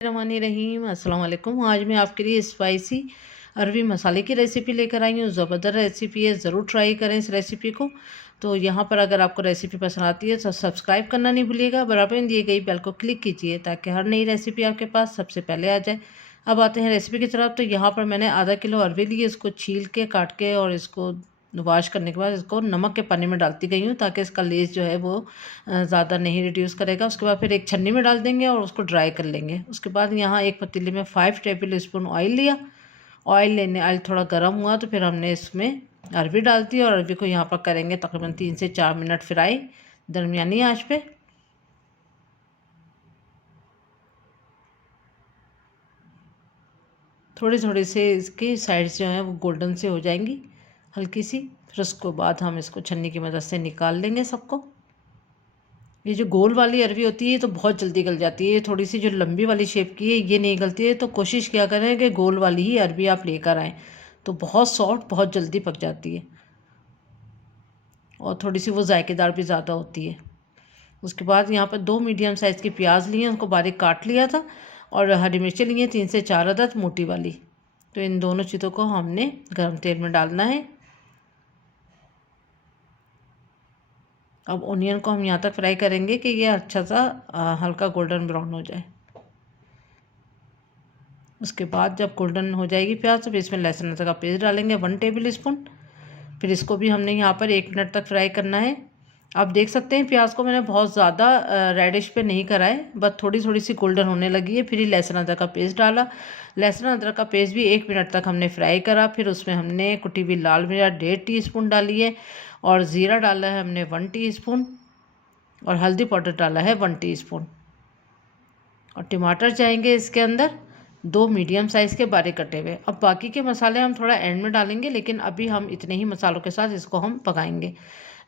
रहीम अस्सलाम वालेकुम। आज मैं आपके लिए स्पाइसी अरबी मसाले की रेसिपी लेकर आई हूँ। ज़बरदस्त रेसिपी है, ज़रूर ट्राई करें इस रेसिपी को। तो यहाँ पर अगर आपको रेसिपी पसंद आती है तो सब्सक्राइब करना नहीं भूलिएगा। बराबर में दिए गई बेल को क्लिक कीजिए ताकि हर नई रेसिपी आपके पास सबसे पहले आ जाए। अब आते हैं रेसिपी की तरफ। तो यहाँ पर मैंने आधा किलो अरबी लिए, इसको छील के काट के और इसको वॉश करने के बाद इसको नमक के पानी में डालती गई हूँ ताकि इसका लेस जो है वो ज़्यादा नहीं रिड्यूस करेगा। उसके बाद फिर एक छन्नी में डाल देंगे और उसको ड्राई कर लेंगे। उसके बाद यहाँ एक पतीले में 5 टेबल स्पून ऑयल लिया। ऑयल थोड़ा गर्म हुआ तो फिर हमने इसमें अरबी डाल दी और अरबी को यहाँ पर करेंगे तकरीबन 3 से 4 मिनट फ्राई दरमियानी आंच पे। थोड़ी थोड़ी से इसकी साइड्स जो हैं वो गोल्डन से हो जाएंगी हल्की सी। फिर उसके बाद हम इसको छन्नी की मदद से निकाल लेंगे सबको। ये जो गोल वाली अरबी होती है तो बहुत जल्दी गल जाती है। ये थोड़ी सी जो लंबी वाली शेप की है ये नहीं गलती है। तो कोशिश किया करें कि गोल वाली ही अरबी आप लेकर आएँ, तो बहुत सॉफ्ट बहुत जल्दी पक जाती है और थोड़ी सी वो जायकेदार भी ज़्यादा होती है। उसके बाद यहाँ पर 2 मीडियम साइज़ की प्याज लिए, उनको बारीक काट लिया था और हरी मिर्चें लिए 3 से 4 अदद मोटी वाली। तो इन दोनों चीज़ों को हमने गर्म तेल में डालना है। अब ओनियन को हम यहाँ तक फ्राई करेंगे कि ये अच्छा सा हल्का गोल्डन ब्राउन हो जाए। उसके बाद जब गोल्डन हो जाएगी प्याज तो फिर इसमें लहसुन अदरक का पेस्ट डालेंगे 1 टेबल स्पून। फिर इसको भी हमने यहाँ पर 1 मिनट तक फ्राई करना है। आप देख सकते हैं प्याज को मैंने बहुत ज़्यादा रेडिश पे नहीं करा है, बस थोड़ी थोड़ी सी गोल्डन होने लगी है। फिर ही लहसुन अदरक का पेस्ट डाला। लहसुन अदरक का पेस्ट भी 1 मिनट तक हमने फ्राई करा। फिर उसमें हमने कुटी हुई लाल मिर्च 1.5 टीस्पून डाली है और ज़ीरा डाला है हमने 1 टीस्पून और हल्दी पाउडर डाला है 1 टीस्पून। और टमाटर जाएंगे इसके अंदर 2 मीडियम साइज़ के बारीक कटे हुए। अब बाकी के मसाले हम थोड़ा एंड में डालेंगे, लेकिन अभी हम इतने ही मसालों के साथ इसको हम पकाएंगे।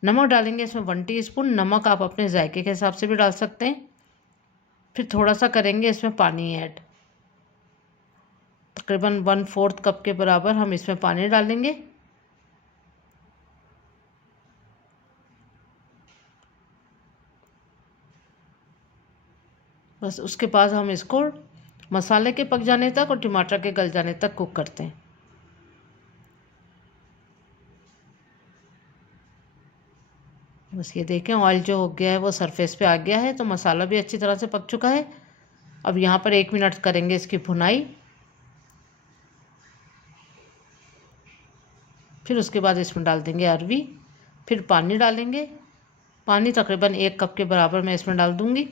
नमक डालेंगे इसमें 1 टीस्पून। नमक आप अपने जायके के हिसाब से भी डाल सकते हैं। फिर थोड़ा सा करेंगे इसमें पानी ऐड, तकरीबन 1/4 कप के बराबर हम इसमें पानी डालेंगे। बस उसके बाद हम इसको मसाले के पक जाने तक और टमाटर के गल जाने तक कुक करते हैं। बस ये देखें ऑयल जो हो गया है वो सरफेस पे आ गया है, तो मसाला भी अच्छी तरह से पक चुका है। अब यहाँ पर 1 मिनट करेंगे इसकी भुनाई। फिर उसके बाद इसमें डाल देंगे अरबी। फिर पानी डालेंगे। पानी तकरीबन 1 कप के बराबर मैं इसमें डाल दूँगी।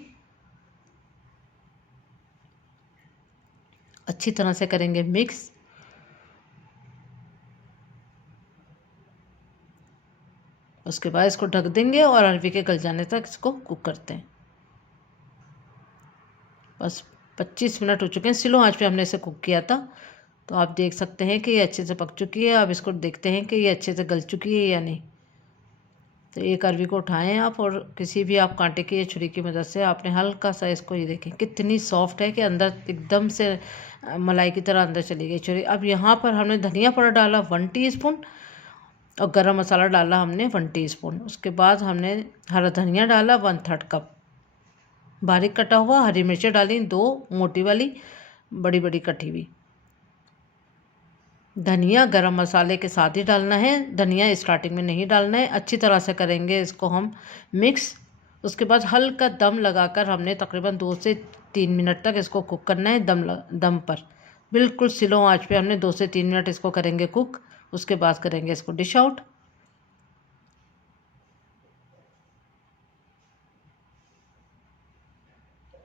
अच्छी तरह से करेंगे मिक्स। उसके बाद इसको ढक देंगे और अरबी के गल जाने तक इसको कुक करते हैं। बस 25 मिनट हो चुके हैं। स्लो आंच पे हमने इसे कुक किया था, तो आप देख सकते हैं कि ये अच्छे से पक चुकी है। अब इसको देखते हैं कि ये अच्छे से गल चुकी है या नहीं। तो एक अरबी को उठाएं आप और किसी भी आप कांटे की या छुरी की मदद से आपने हल्का सा इसको, ये देखें कितनी सॉफ्ट है कि अंदर एकदम से मलाई की तरह अंदर चली गई छुरी। अब यहाँ पर हमने धनिया पाउडर डाला 1 टीस्पून और गरम मसाला डाला हमने 1 टीस्पून। उसके बाद हमने हरा धनिया डाला 1/3 कप बारीक कटा हुआ। हरी मिर्चें डाली 2 मोटी वाली बड़ी बड़ी कटी हुई। धनिया गरम मसाले के साथ ही डालना है, धनिया स्टार्टिंग में नहीं डालना है। अच्छी तरह से करेंगे इसको हम मिक्स। उसके बाद हल्का दम लगाकर हमने तकरीबन 2 से 3 मिनट तक इसको कुक करना है। दम पर बिल्कुल स्लो आंच पे हमने 2 से 3 मिनट इसको करेंगे कुक। उसके बाद करेंगे इसको डिश आउट।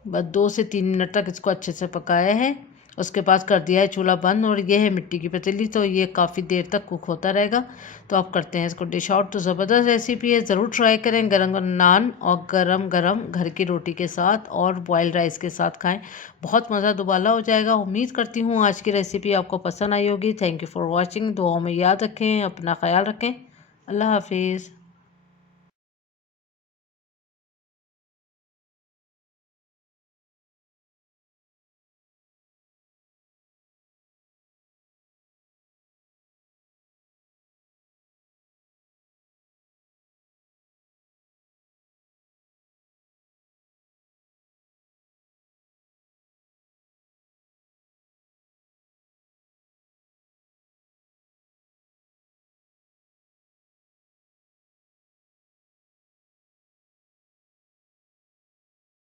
बस 2 से 3 मिनट तक इसको अच्छे से पकाया है। उसके बाद कर दिया है चूल्हा बंद और ये है मिट्टी की पतीली, तो ये काफ़ी देर तक कुक होता रहेगा। तो आप करते हैं इसको डिश आउट। तो ज़बरदस्त रेसिपी है, ज़रूर ट्राई करें। गरम गरम नान और गरम गरम घर की रोटी के साथ और बॉयल्ड राइस के साथ खाएं, बहुत मज़ा दुबाला हो जाएगा। उम्मीद करती हूँ आज की रेसिपी आपको पसंद आई होगी। Thank you for watching. दुआओं में याद रखें, अपना ख्याल रखें। अल्लाह हाफिज़।